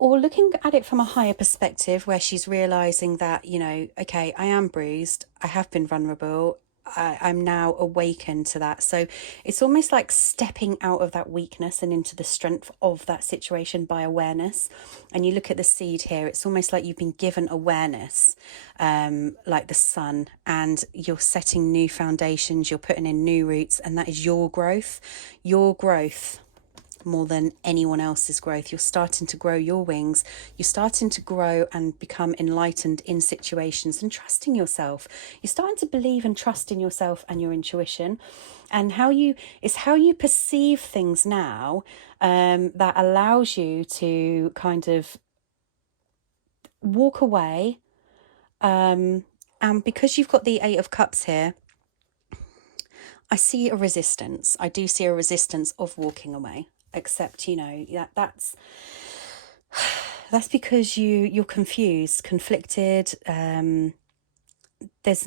looking at it from a higher perspective, where she's realizing that, you know, okay, I am bruised, I have been vulnerable, I'm now awakened to that. So it's almost like stepping out of that weakness and into the strength of that situation by awareness. And you look at the seed here, it's almost like you've been given awareness, like the sun, and you're setting new foundations, you're putting in new roots, and that is your growth more than anyone else's growth. You're starting to grow your wings. You're starting to grow and become enlightened in situations and trusting yourself. You're starting to believe and trust in yourself and your intuition, and how you perceive things now, that allows you to kind of walk away. And because you've got the Eight of Cups here, I see a resistance. I do see a resistance of walking away. Except, you know, that's because you're confused, conflicted. It's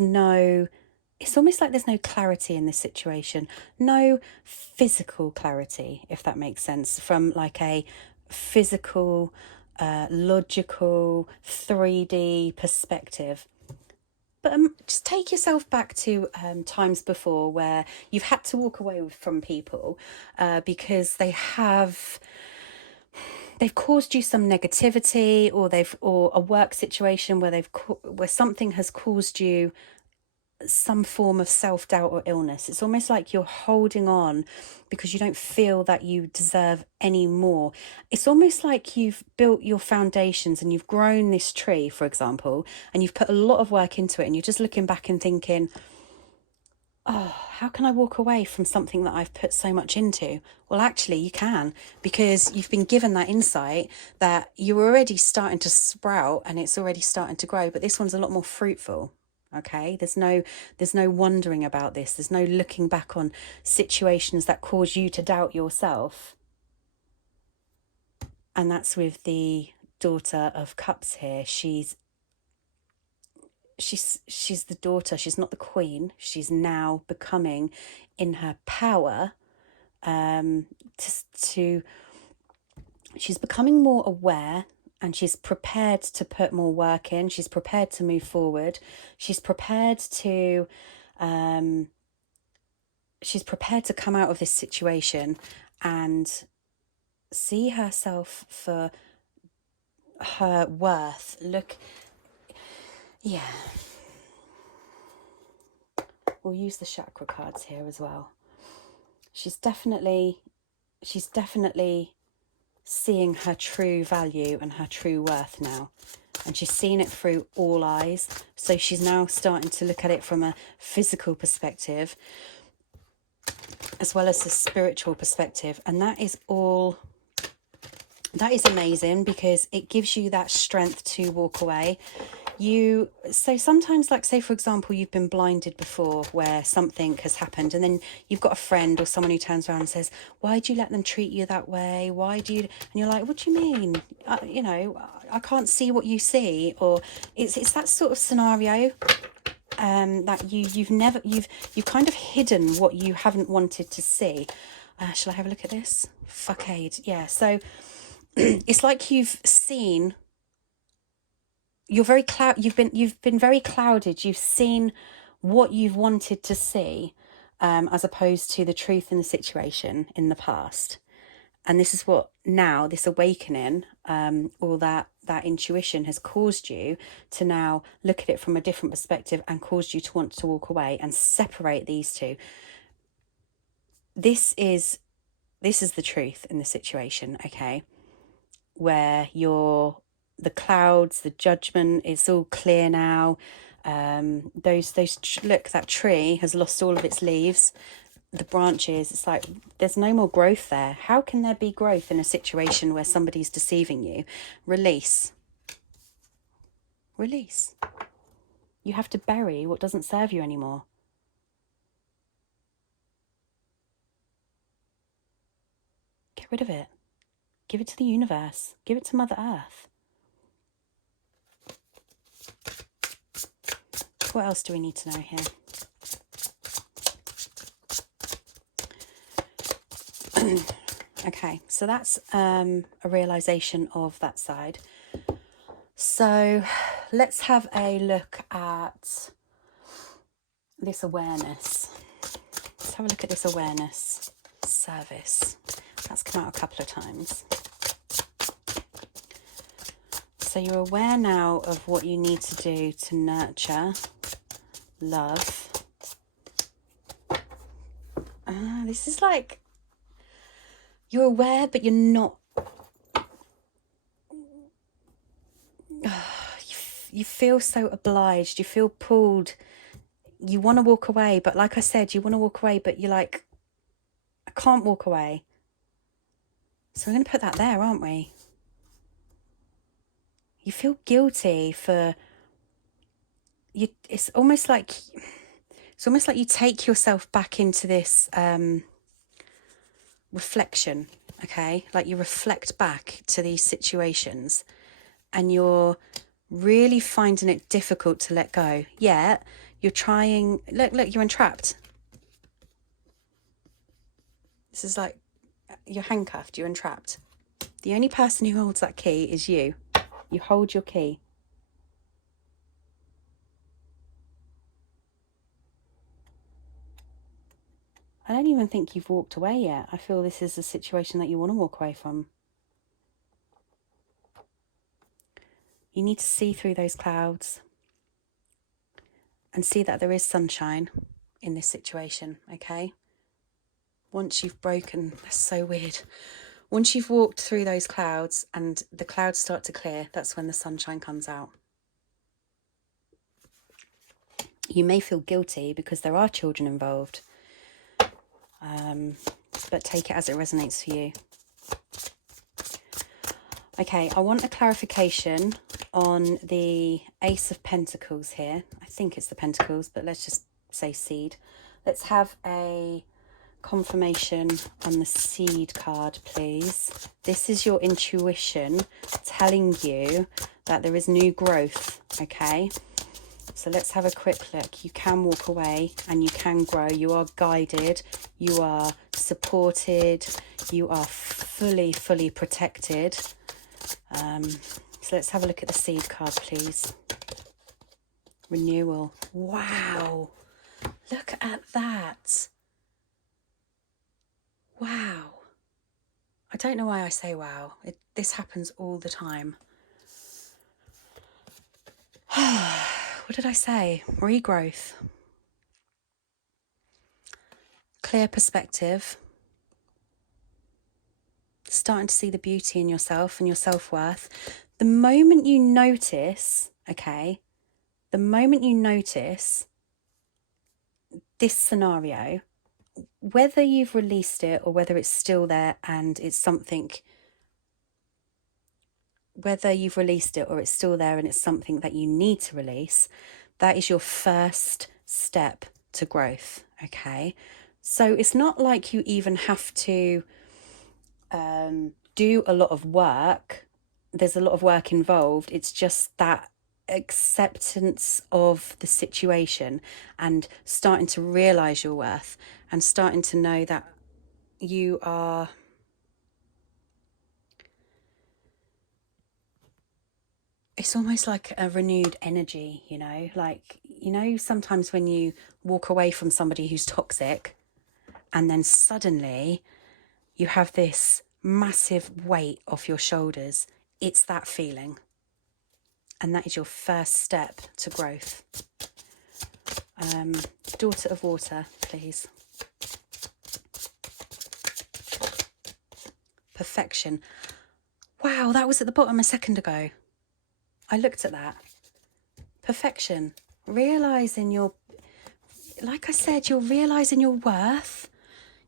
almost like there's no clarity in this situation. No physical clarity, if that makes sense, from like a physical, logical, 3D perspective. But just take yourself back to times before where you've had to walk away from people because they've caused you some negativity, or a work situation where something has caused you some form of self-doubt or illness. It's almost like you're holding on because you don't feel that you deserve any more. It's almost like you've built your foundations and you've grown this tree, for example, and you've put a lot of work into it, and you're just looking back and thinking, oh, how can I walk away from something that I've put so much into? Well, actually you can, because you've been given that insight that you're already starting to sprout and it's already starting to grow, but this one's a lot more fruitful. Okay, there's no wondering about this. There's no looking back on situations that cause you to doubt yourself. And that's with the Daughter of Cups here. She's the daughter. She's not the queen. She's now becoming in her power. She's becoming more aware. And she's prepared to put more work in. She's prepared to move forward. She's prepared to come out of this situation and see herself for her worth. Look, Yeah. We'll use the chakra cards here as well. She's definitely seeing her true value and her true worth now. And she's seen it through all eyes. So she's now starting to look at it from a physical perspective as well as a spiritual perspective. And that is amazing, because it gives you that strength to walk away. So sometimes, like, say for example, you've been blinded before where something has happened, and then you've got a friend or someone who turns around and says, why do you let them treat you that way? Why do you? And you're like, what do you mean? I can't see what you see. Or it's that sort of scenario that you've kind of hidden what you haven't wanted to see. Shall I have a look at this? Fuckade. Yeah. So it's like you've seen. You've been very clouded. You've seen what you've wanted to see, as opposed to the truth in the situation in the past. And this is what now, this awakening, or that intuition has caused you to now look at it from a different perspective, and caused you to want to walk away and separate these two. This is the truth in the situation, okay? Where the clouds, the judgment, it's all clear now. Look, that tree has lost all of its leaves, the branches. It's like there's no more growth there. How can there be growth in a situation where somebody's deceiving you? Release. You have to bury what doesn't serve you anymore. Get rid of it. Give it to the universe. Give it to Mother Earth. What else do we need to know here? Okay, so that's a realization of that side. So let's have a look at this awareness. Let's have a look at this awareness service. That's come out a couple of times. So you're aware now of what you need to do to nurture love. This is like, you're aware, but you're not. You feel so obliged. You feel pulled. You want to walk away, but like I said, you want to walk away, but you're like, I can't walk away. So we're going to put that there, aren't we? You feel guilty for you. It's almost like you take yourself back into this reflection, okay? Like you reflect back to these situations, and you're really finding it difficult to let go. Yet you're trying. Look, you're entrapped. This is like you're handcuffed. You're entrapped. The only person who holds that key is you. You hold your key. I don't even think you've walked away yet. I feel this is a situation that you want to walk away from. You need to see through those clouds and see that there is sunshine in this situation, okay? Once you've broken, that's so weird. Once you've walked through those clouds and the clouds start to clear, that's when the sunshine comes out. You may feel guilty because there are children involved, but take it as it resonates for you. Okay, I want a clarification on the Ace of Pentacles here. I think it's the Pentacles, but let's just say seed. Let's have a confirmation on the seed card, please. This is your intuition telling you that there is new growth, okay? So let's have a quick look. You can walk away and you can grow. You are guided. You are supported. You are fully protected. So let's have a look at the seed card, please. Renewal. Wow. Look at that. Wow. I don't know why I say wow. This happens all the time. what did I say? Regrowth. Clear perspective. Starting to see the beauty in yourself and your self-worth. The moment you notice, okay, the moment you notice this scenario, whether you've released it or whether it's still there and it's something, whether you've released it or it's still there and it's something that you need to release, that is your first step to growth, okay? So it's not like you even have to do a lot of work. There's a lot of work involved. It's just that acceptance of the situation and starting to realize your worth and starting to know that you are it's almost like a renewed energy, you know, like, you know, sometimes when you walk away from somebody who's toxic and then suddenly you have this massive weight off your shoulders. It's that feeling. And that is your first step to growth. Daughter of water, please. Perfection. Wow, that was at the bottom a second ago. I looked at that. Perfection. Realising your, like I said, you're realising your worth.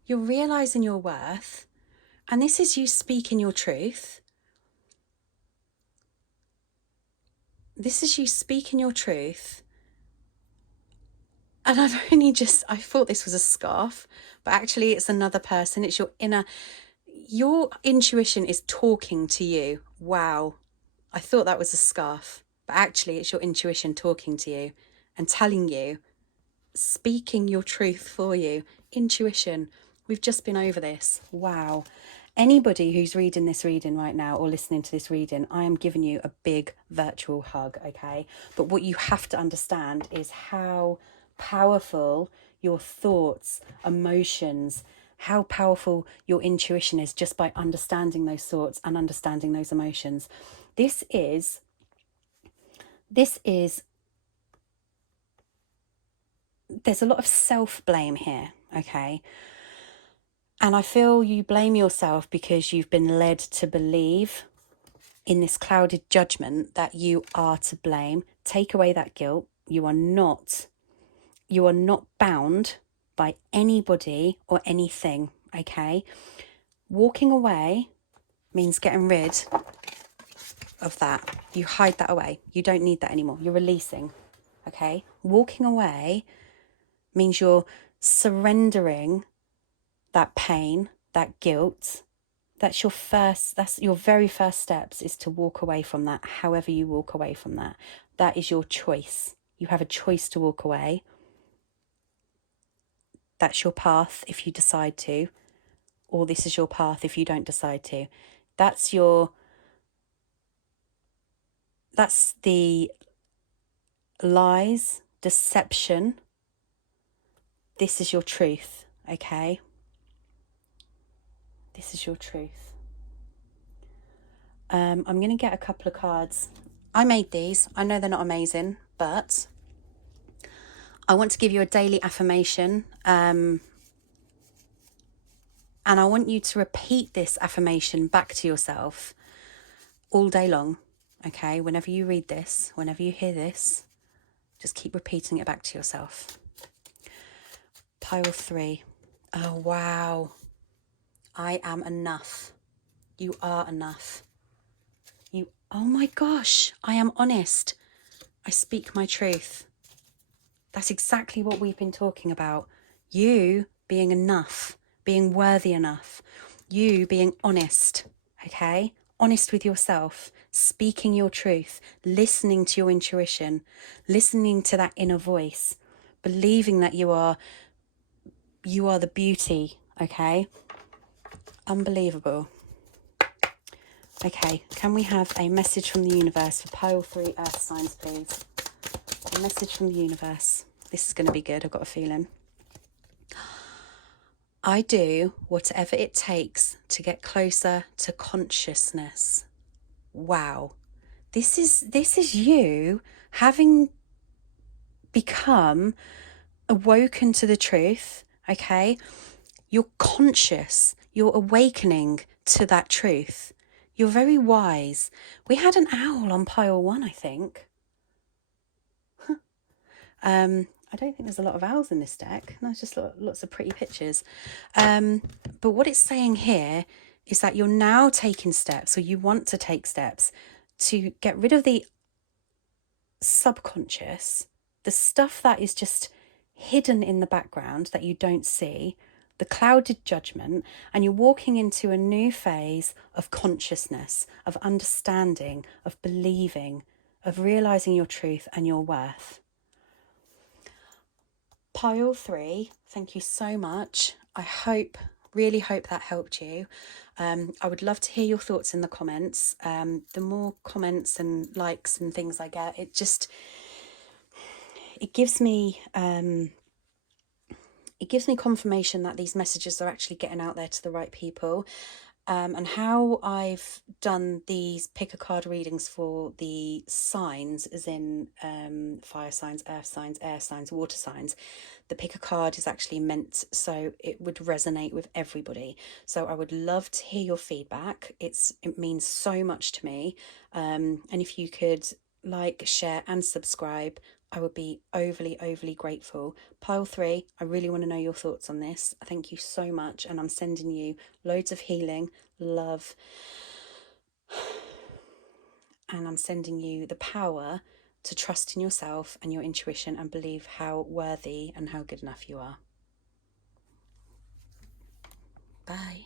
You're realising your worth. And this is you speaking your truth. This is you speaking your truth. And I've only just, I thought this was a scarf, but actually it's another person. It's your inner, your intuition is talking to you. Wow. I thought that was a scarf, but actually it's your intuition talking to you and telling you, speaking your truth for you. Intuition. We've just been over this. Wow. Anybody who's reading this reading right now or listening to this reading, I am giving you a big virtual hug, okay? But what you have to understand is how powerful your thoughts, emotions, how powerful your intuition is just by understanding those thoughts and understanding those emotions. This is there's a lot of self-blame here, okay? And I feel you blame yourself because you've been led to believe in this clouded judgment that you are to blame. Take away that guilt. You are not bound by anybody or anything, okay? Walking away means getting rid of that. You hide that away. You don't need that anymore. You're releasing, okay? Walking away means you're surrendering that pain, that guilt. That's your very first steps, is to walk away from that, however you walk away from that. That is your choice. You have a choice to walk away. That's your path if you decide to, or this is your path if you don't decide to. That's the lies, deception. This is your truth, okay? This is your truth. I'm going to get a couple of cards. I made these. I know they're not amazing, but I want to give you a daily affirmation. And I want you to repeat this affirmation back to yourself all day long, okay? Whenever you read this, whenever you hear this, just keep repeating it back to yourself. Pile 3. Oh, wow. I am enough. You are enough. Oh my gosh, I am honest. I speak my truth. That's exactly what we've been talking about. You being enough, being worthy enough. You being honest, okay? Honest with yourself, speaking your truth, listening to your intuition, listening to that inner voice, believing that you are the beauty, okay? Unbelievable. Okay, can we have a message from the universe for pile 3 earth signs, please? A message from the universe. This is going to be good, I've got a feeling. I do whatever it takes to get closer to consciousness. Wow. This is you having become awoken to the truth, okay? You're conscious, you're awakening to that truth. You're very wise. We had an owl on pile 1, I think. I don't think there's a lot of owls in this deck. No, it's just lots of pretty pictures. But what it's saying here is that you're now taking steps, or you want to take steps to get rid of the subconscious, the stuff that is just hidden in the background that you don't see, the clouded judgment, and you're walking into a new phase of consciousness, of understanding, of believing, of realizing your truth and your worth. Pile 3, thank you so much. I really hope that helped you. I would love to hear your thoughts in the comments. The more comments and likes and things I get, it gives me confirmation that these messages are actually getting out there to the right people. And how I've done these pick a card readings for the signs, as in fire signs, earth signs, air signs, water signs, the pick a card is actually meant so it would resonate with everybody. So I would love to hear your feedback. It means so much to me. And if you could like, share and subscribe, I would be overly grateful. Pile 3, I really want to know your thoughts on this. Thank you so much, and I'm sending you loads of healing, love, and I'm sending you the power to trust in yourself and your intuition and believe how worthy and how good enough you are. Bye.